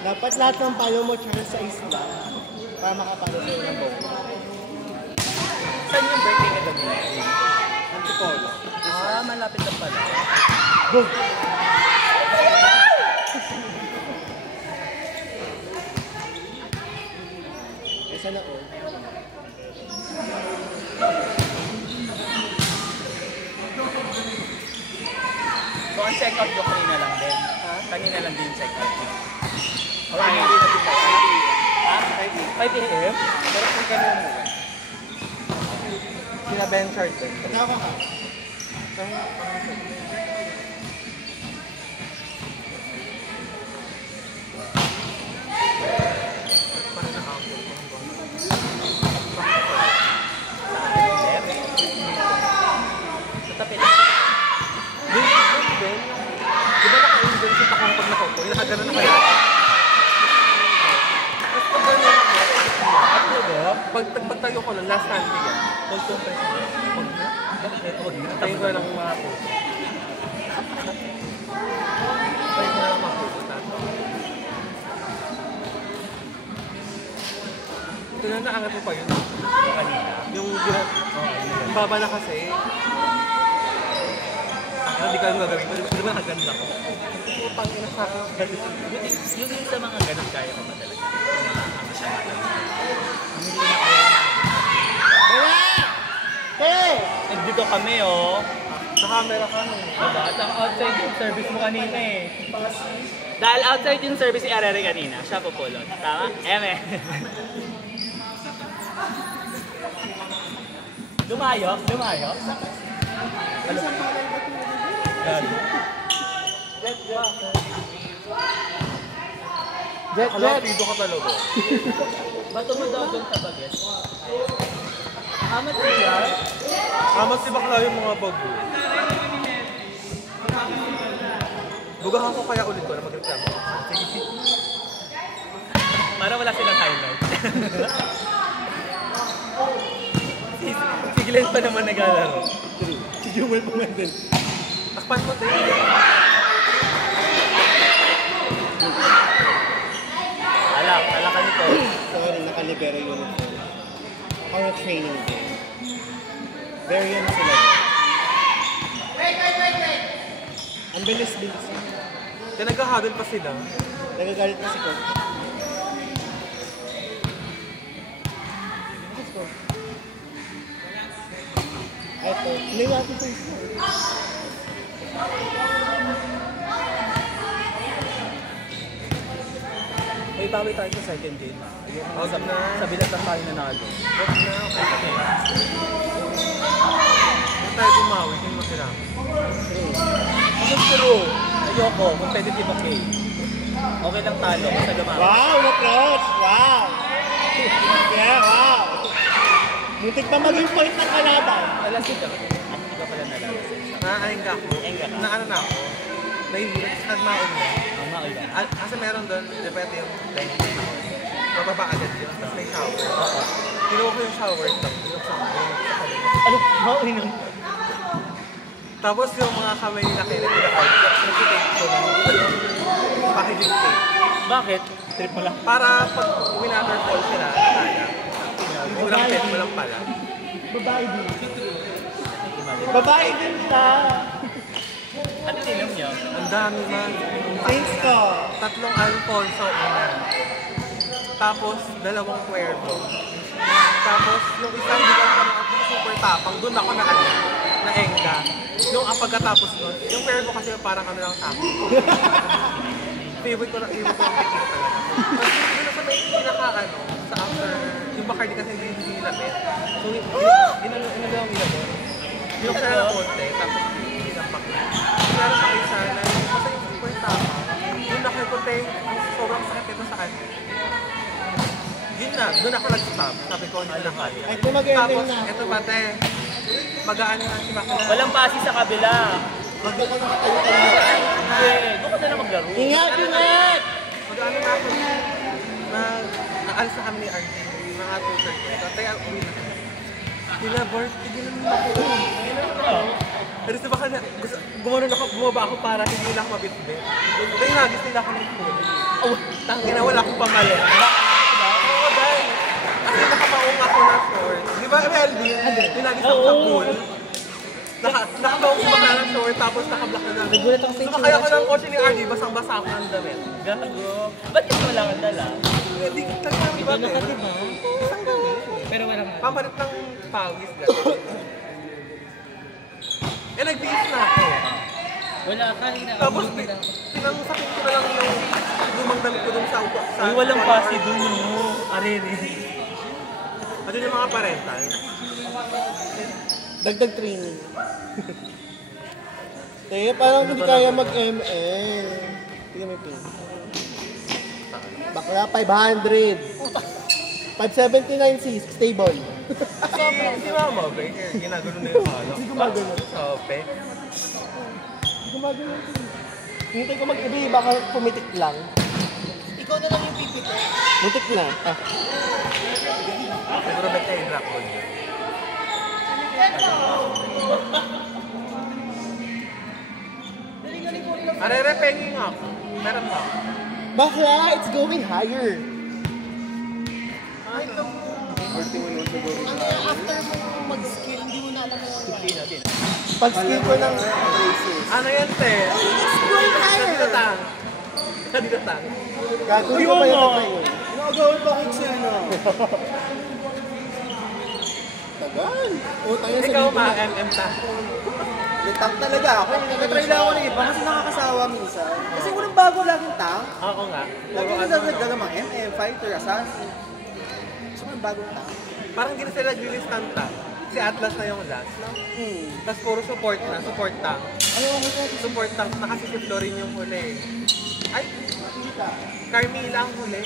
Dapat lahat ng palo mo tsaka sa isla para makapalo sa'yo ng bowl. Saan yung birthday na gabi? Antipolo. Ah, malapit na pala. Go! Isa na ko. So, ang check-out yung kanina lang din. Ha? Kanina lang din check-out. Okay, hindi natin pa. 5 a.m.? Pero kung ganun mo. Sina Ben Charlton. Tama ka. Di ba naka-injury sa takong pag nakaupo? Yung nakagano na kaya? Tapos pag gano'n ako, pagtayo ko lang, last standing yan. Hold compress mo. Huwag na? Bakit? Huwag na. Tayo ko lang mga puso. Tayo ko lang mga puso. Ito na naangat mo pa yun. Kanina. Yung baba na kasi. Hindi ka yung gagawin ko. Di ba nakaganda ko? Pang ina sa akin. Yung sa mga ganun kaya ko madala. Yung mga masyadong. Hindi ko na kaya. Hey! Nandito kami oh. Sa camera kami. Diba? At ang outside yung service mo kanina eh. Dahil outside yung service si Arere kanina. Siya pupulot. Tama? Eme. Lumayo? Lumayo? Ano? Jet, Alam, pido ka talaga. Bato mo daw doon sa baget. Amat siya? Amat si bakla yung mga bago. Bugahan ko kaya ulit ko na magreklamo. Para wala silang highlight. Si Glenn pa naman naglalaro. Si Jumel pa man din. Takpan mo tayo. Ala ka nito. Sorry, naka-libero uniform. Our training day. Very ano sila. Wait! Ang bilis-bilis. Kaya nag-huddle pa sila. Nagagalit na si Coach. Eto, hindi natin ito isa. May bawi tayo sa second game. Huwag na. Sa bilatan tayo nanalo. Huwag na. Okay. Huwag tayo bumawi. Hindi masirap. Anong true? Ayoko. Competitive okay. Okay lang talo. Basta lumawi. Wow, approach! Wow! Yeah, wow! Muntik pa maging point ng kalaban. Nalasig ka. Hindi ka pala nalalasig. Naaayang ako. Na ano na ako. Nahihirap. Nagmaon na. Ang maul ba? Kasi meron doon, depende yung dining ako. baba agad yun, tapos may shower. Kinuha ko yung shower, tapos binuksan ko sa kanila. Ano? Mauwi nun. Tapos yung mga kamay na kinag-out, nag-take ko ng packaging tape. Bakit? Trip mo lang. Para pag winaterfall sila, kaya. Hindi walang pet, walang pala. Babae din. Babae din siya. Ano ninom niyo? Ang dami man. Thanks ko. 3 Alfonso ina. Tapos 2 Cuervo. Tapos yung isa hindi ko pa ako super tapang. Doon ako na engga. Yung pagkatapos nun, yung Cuervo kasi parang ano lang sa akin. Favorite ko lang tequila talaga. Tapos yun na sa may pinaka sa after, yung Bacardi kasi hindi nilapit. So inalaw nila doon. Yung kaya na konti, tapos pinapak na. Meron pa isa na basta yung super tapang. Yung nakipunta sobrang sakit ito sa kanya. Yun na, doon ako nag-stop. Sabi ko, hindi na kaya. Ay, kung mag-ending Tapos, na. eto pate, magaan na si Bakla. Walang pasi sa kabila. Magdala ka ng kanya-kanya. Hindi. Doon ka na lang maglaro. Ingat, ingat! Mag-ano na ako, naalis na kami ni RJ, mga 2:30. Kaya uwi na. Tila, Bart, tigilan mo ako. Pero sa baka gumanon ako, bumaba ako para hindi na ako mabitbit. Kaya nagis nila ako ng pool. Oh, tangin na wala akong pamalit. Oo, dahil. Kasi nakapaong ako na short. Di ba, MLB? Nilagis ako sa pool. Nakabaong ko na ng short, tapos nakablock na namin. Nagulat ako sa inyo. Sumakaya ko ng kotse ni RJ, basang-basa ako ng damit. Gago. Ba't yung wala kang dala? Hindi, talagang iba Hindi na ka, diba? Isang damit. Pero wala nga. Pampalit ng pawis gano'n. Nagbiis na ako. Wala ka. Tapos, pinangusapin ko na lang yung lumang damit ko dun sa upo. Uy, walang pasi dun yung arere. Ano yung mga parental? Dagdag training. Parang hindi kaya mag-ML. Hindi may pin. Bakla, 500. 579C, stable. Si Mama, Baker, ginagano na yung halo. Hindi gumagano. Sope. Gumagano. Hintay ko mag-ibi, baka pumitik lang. Ikaw na lang yung pipito. Butik na. Ah. Siguro ba't kayo drop ko yun? Arere, penging ako. Meron pa. Bakla, it's going higher. After mo mag-skill, hindi mo na alam mo yung Pag-skill ko ng braces. Ano yan, te? It's going higher! Nadilatang. Nadilatang. Gagawin ko pa yung training. Nakagawin pa ko siya, no? Tagal. Utang yan sa Ikaw, video. ma-MM ta. Tank talaga ako. Nag-try lang ako ng iba kasi nakakasawa minsan. Kasi walang bago laging tank. Oo nga. Lagi Puro na ano, no? nagdaga mga MM, fighter, assassin. So, may bagong tank. Parang hindi na sila nag-release ng tank. Si Atlas na yung last. Tapos puro support na, support tank. Support tank na kasi si Florin yung huli. Ay, Carmilla ang huli.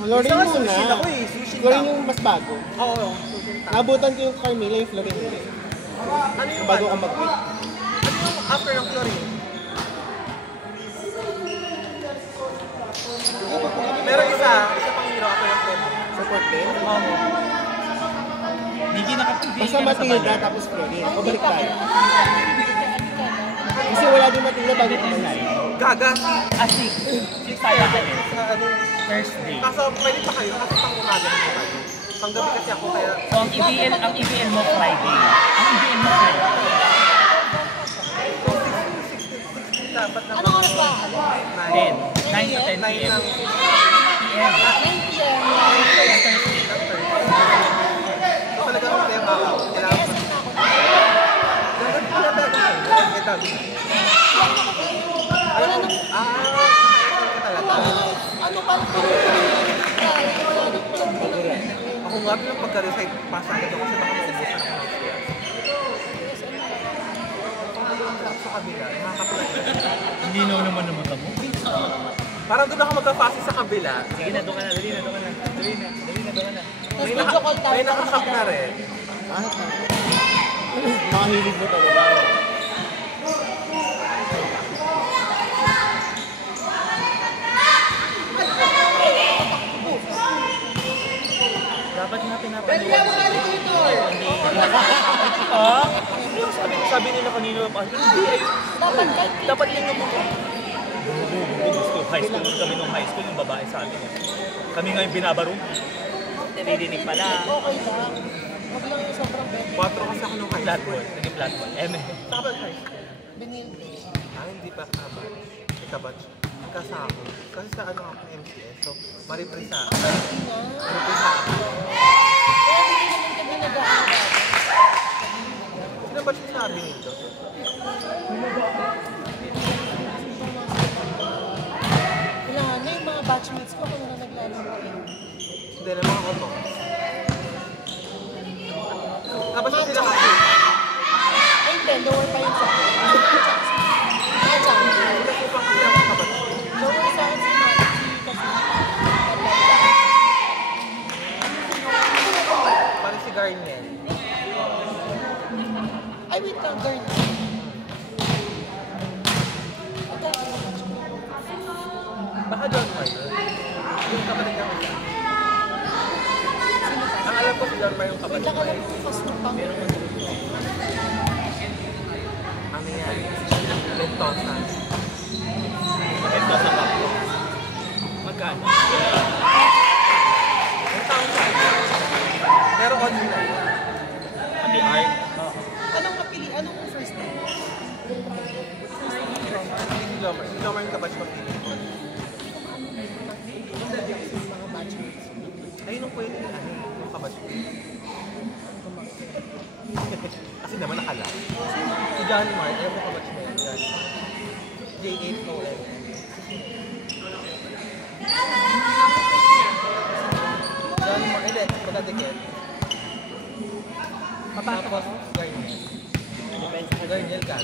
Florin Isa nga muna. sushin ako eh, sushin Florin tank. yung mas bago. Oo, sushin tank. Nabutan ko yung Carmilla, yung Florin. Ano yung Bago ano? ka mag-quit. Ano yung after ng Florin? Meron isa pang hero after ng Florin. Support din. Oo. Hindi nakapili Basta Matilda tapos Florin. O balik tayo. Kasi wala din Matilda bago ka mag Gaga, Asik. Si Saya ka din. sa ano, Thursday. kaso pwede pa kayo kasi pang umaga na kayo. Panggabi kasi ako kaya So, ang EBL mo Friday. Ang EBL mo Friday. kung 16 dapat na Anong oras ba? 10. 9 to 10 9 p.m. ng PM. 9 p.m. So talaga ang tema ako. Kailangan ko. Dapat pala talaga. Ito. Wala nang... Talaga. Ano pa? Ako nga bilang pagka-recite pass agad ako kasi baka maubusan ako ng siya. Sa kabila, nakakapala. Hindi naman ang mata mo. Parang doon ako magka-fast sa kabila. Sige na, doon ka na. Dali na, doon ka na. Dali na, doon ka na. Tapos video call tayo. May nakasap na rin. Makahilig mo talaga. pinapaluan ko. Ha? Sabi nila kanina pa, hindi eh. Dapat lang naman. High school kami nung high school, yung babae sa amin. Kami ngayon binabaro. Narinig pala. Okay lang. Huwag lang yung sobrang better. 4 kasi ako nung high school. Flatball. Naging flatball. Saka ba high school? Binildi. Hindi pa kabat. Kabatch. Kasako. Kasi sa ano ako MCS. So, maripresa. Maripresa ako. Kaya hindi naman kami nag-aaral. Sino ba sinabi nito? Kailangan na yung mga batchmates ko kung na naglalaro. Hindi na mga koto. Tapos na sila kasi. Ay, hindi. Lower pa yun sa akin. Matcha. Kasi pa kasi ako kabatch. Lower sa akin si Matcha. Kasi Parang si Garnier. ay, wait lang. Girl. Baka John Mayer. Yung kapatid ng isa. Ang alam ko si John Mayer yung Wait kapatid. lang, alam ko kasi pang Ano yan? Lentosa. Ito sa kapwa. Magkano? Yung taong sa pero online. Pati art. Anong napili? Anong first name? Si Jomar. Si Jomar yung kabatch ko. Mga batchmates. Ayun ang pwede yung kabatch ko. Kasi naman nakala. Si John Mark, ayaw mo kabatch mo yan. J8OL. John Mark, hindi, magkadikit. Tapos, Garnier. Garnier ka.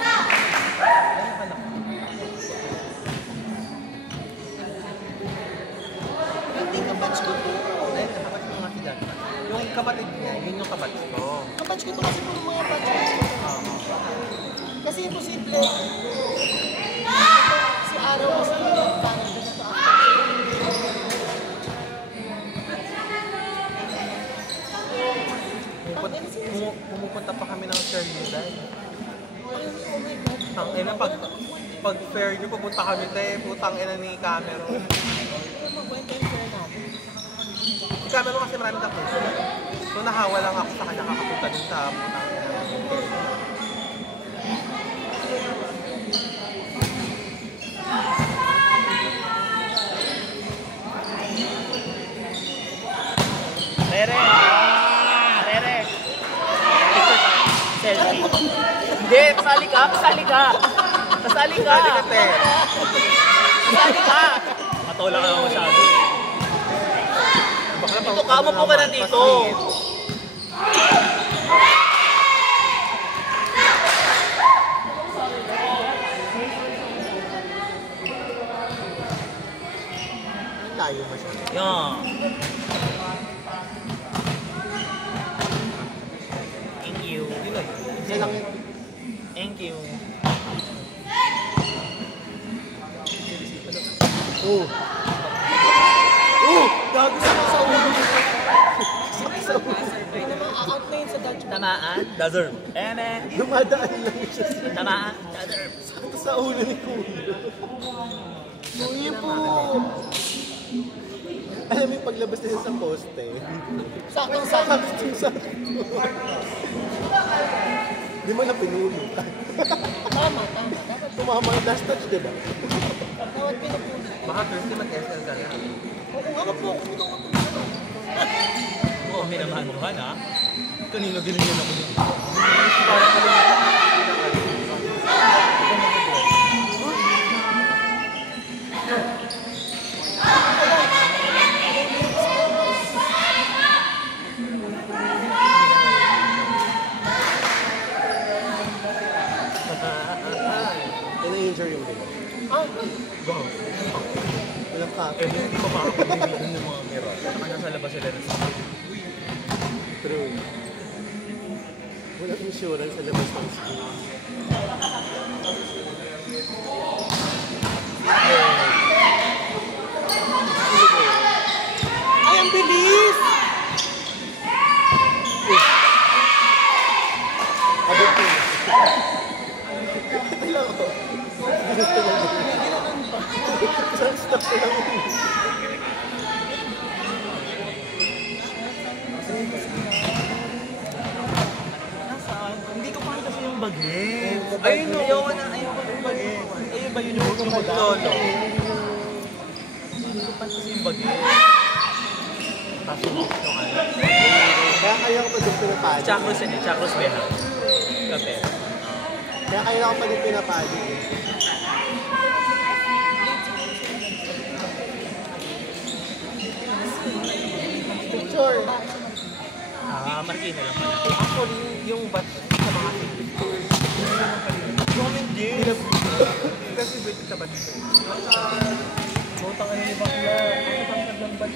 Ganyan pa lang. Hindi ka batch ko to. Ayun, kabatch mo nga si John Mark. Yung kapatid niya, yun yung kabatch ko. Kabatch ko to kasi puro mga batchmates ko. Kasi imposible. Si Araw kasi yung parang ganito after. Pumupunta pa kami ng Sherluday. Oh my God. Ang ina, pag fair nyo, pupunta kami tayo, putang ina ni Cameron. Kaya magkwento yung fair natin. Si Cameron kasi maraming kapuso. So nahawa lang ako sa kanya kakapunta din sa putang ina. Rere! Rere! Selfie. Hindi, pasali ka, pasali ka! Pasali ka! Dali ka, te. Pasali ka! Matola ka naman masyado. Bakla Dito ka, umupo ka na dito. Ang layo mo siya. Yan. Thank you. Yun na. Isa lang yun. Thank you. Oh! Gago sa ulo. Sa ulo. Ma-out na yun sa Dutch. Tamaan. Deserve. Dumadaan lang siya Tamaan. Deserve. sa ulo ni Kuya. Kuya po. Alam mo yung paglabas nila sa poste. Sakto-sakto. Sakto. Di mo na pinulo. Tama. Dapat Tumama ang last touch, di ba? pinupuli. Baka Thursday mag-SL ka na. Oo, ako po. Oo, minamahan mo ka na. Kanino ginigyan ako dito? Yan ang injury yung gano'n. Go. Walang ka. Eh, hindi pa makakapagbibigan ng mga mirror. Saka nasa labas sila ng school. True. Walang insurance sa labas ng school. Isang stop ko lang. Nasaan? Hindi ko pa kasi yung bagay. Ayun o. Ayoko yung bagay. Ayun ba yun yung baga? Lolo. Hindi ko pa kasi yung bagay. Tapos yung Kaya kaya ko pag pinapali. Chakros yun eh. Chakros Beha. Kape. Kaya kaya ko pag pinapali. Picture. Marikina lang pala. Actually, yung bat sa mga pictures. Comment din. Kasi bit sa bat. Botang ano yung bakla. Ang pangkad ng bat.